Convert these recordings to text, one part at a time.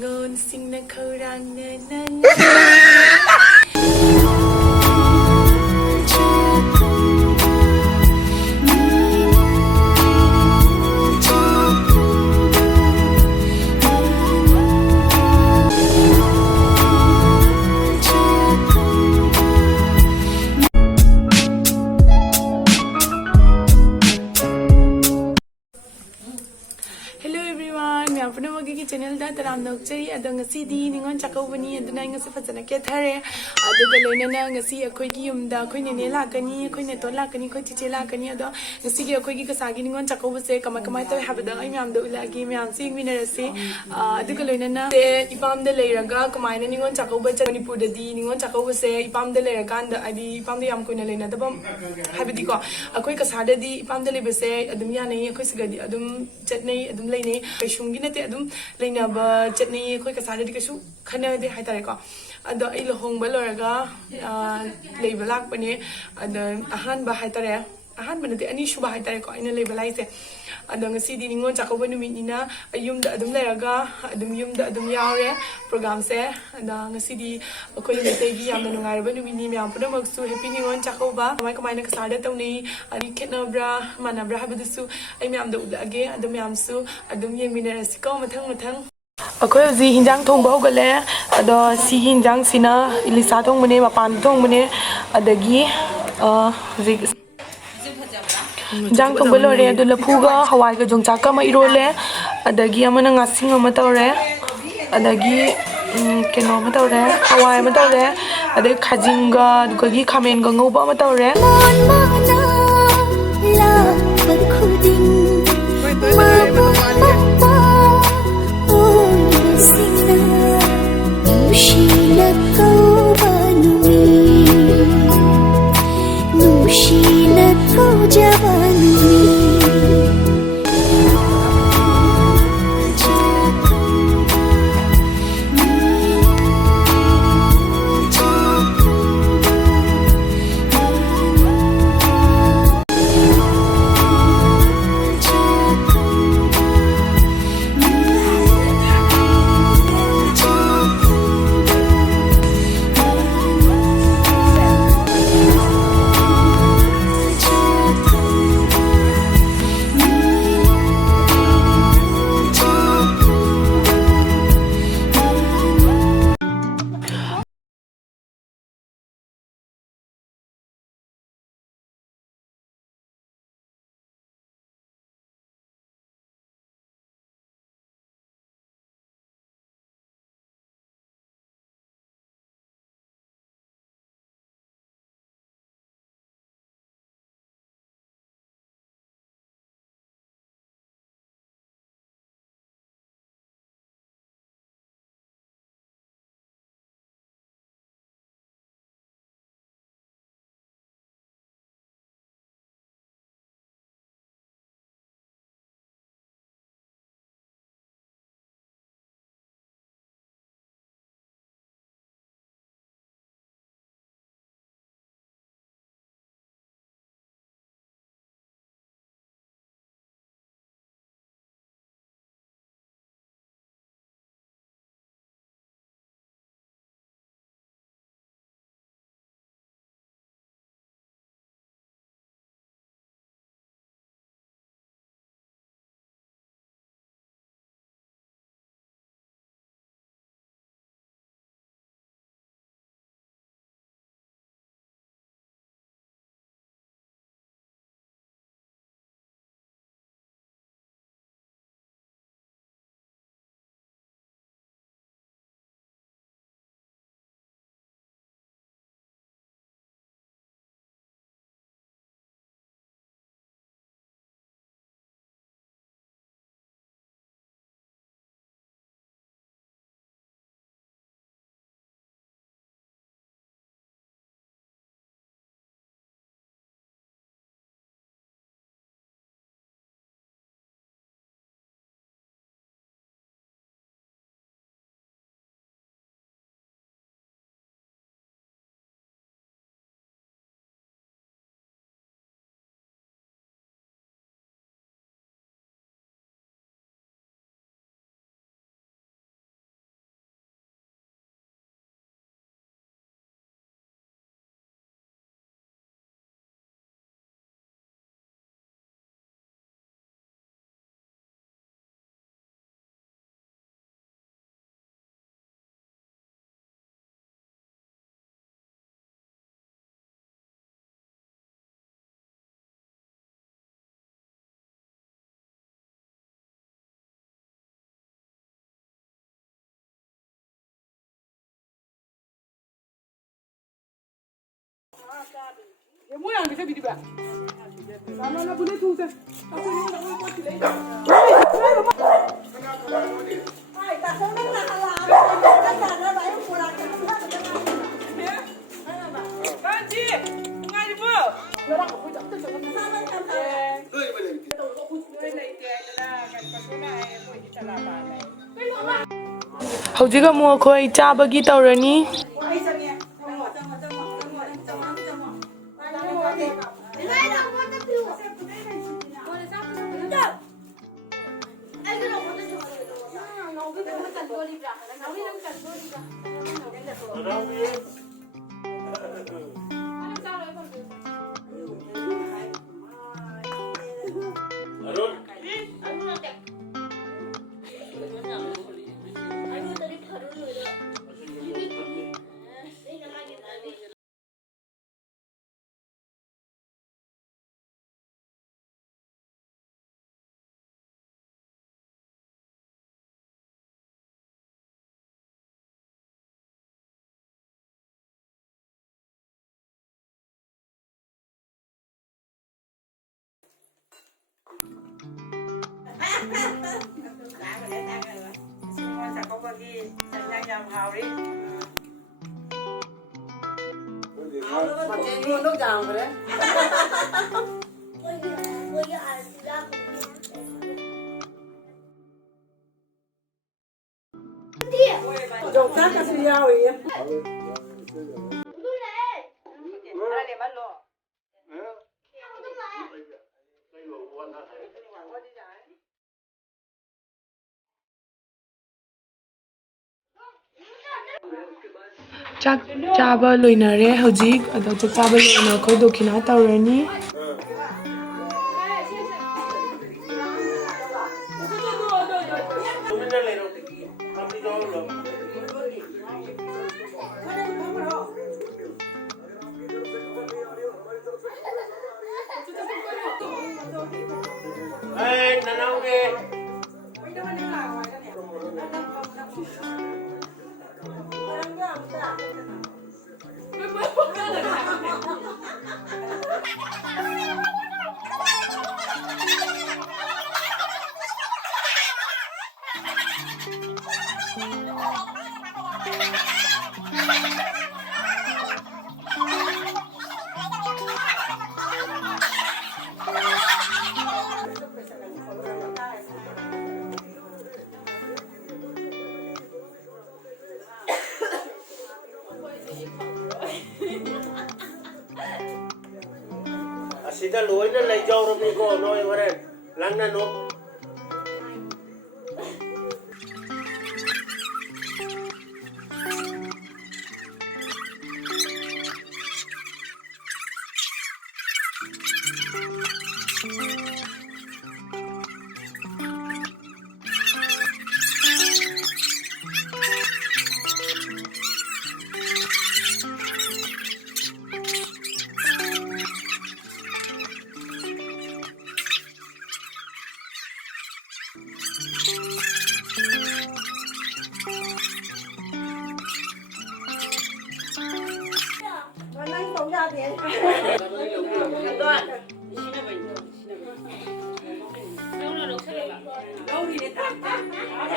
Ngôn sinh na khâu rang nè nè अपने मगे की चैनल दा तराम नोकचरी अदंग ngasi di ningon chakawani aduna ngasi fazana ke thare aduga loinana ngasi akhoi gi yumda akhoi ne lakani akhoi ne to lakani akhoi chiche lakani ado ngasi gi akhoi gi kasagi ningon chakawse kama kama ta habada ai myam do ulagi myam sing minarase aduga loinana te ipam da leiraga kamai ne ningon chakawba manipur da di ningon chakawse ipam da leiraga anda adi ipam da yam koina leina dabam habadi ko akhoi kasada di ipam da lebese adum ya nei akhoi sigadi adum chatnei adum leinei kaishungi nate adum leina ba chatnei akhoi kasada di kasu khana de hai tare ko ado ai lohong ba loraga leiba lak bane ado ahan ba hai tare ahan bane te ani shuba hai tare ko ina leiba lai se ado ngasi di ningon chakawba numi nina ayum da adum leraga adum yum da adum yaure program se ado ngasi di akhoi mete gi yam nungai ba numi ni myam pura maksu happy ningon chakawba kamai kamai na kasada tawni ani khetnabra manabra habadusu ai myam da ulage adum myam su adum yemina siko mathang mathang अखोई जी हिंजांग थोंग बहुगले अदो सी हिंजांग सिना इलिसा थोंग मने मपान थोंग मने अदगी जी हिंजांग थोंग Bolero अदो लफुगा हवाई का जोंचाक का इरोले अदगी अमना ngasing अमा तौरे अदगी केनो अमा तौरे हवाई अमा तौरे अदगी खाजिंगा दुगगी खामेनगा ngौबा अमा तौरे 뭐야 이게 비디 봐. 나나 보내 두세. hꯧ지가 뭐 거의 짜버기 떠오르니? ꯆꯥꯛ ꯆꯥꯕ ꯂꯣꯏꯅꯔꯦ ꯍꯧꯖꯤꯛ ꯑꯗꯣ ꯆꯥꯛ ꯆꯥꯕ ꯂꯣꯏꯅ ꯑꯩꯈꯣꯏ ꯗꯣꯈꯤꯅꯥ ꯇꯧꯔꯅꯤ Sida loy na lay jaw ro ko noy waren lang na no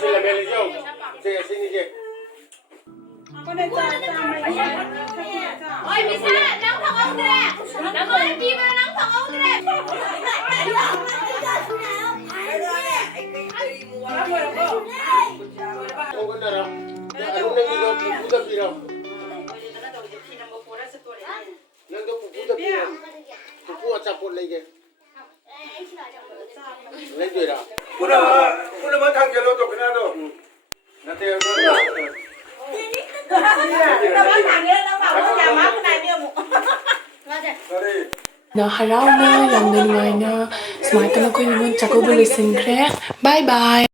Sila meli jaw sige sini je Ôi Misa, nắng phòng ông kìa. Nắng ơi, đi vào nắng phòng ông kìa. ko ko dara ano nang ilo puta pira nang do puta pira pu achapot lege lege ra kuna ma thang gelo to kana do na te 나 하라우나 양는 와이나 스마트나 코이는 자고블 리슨크래 바이바이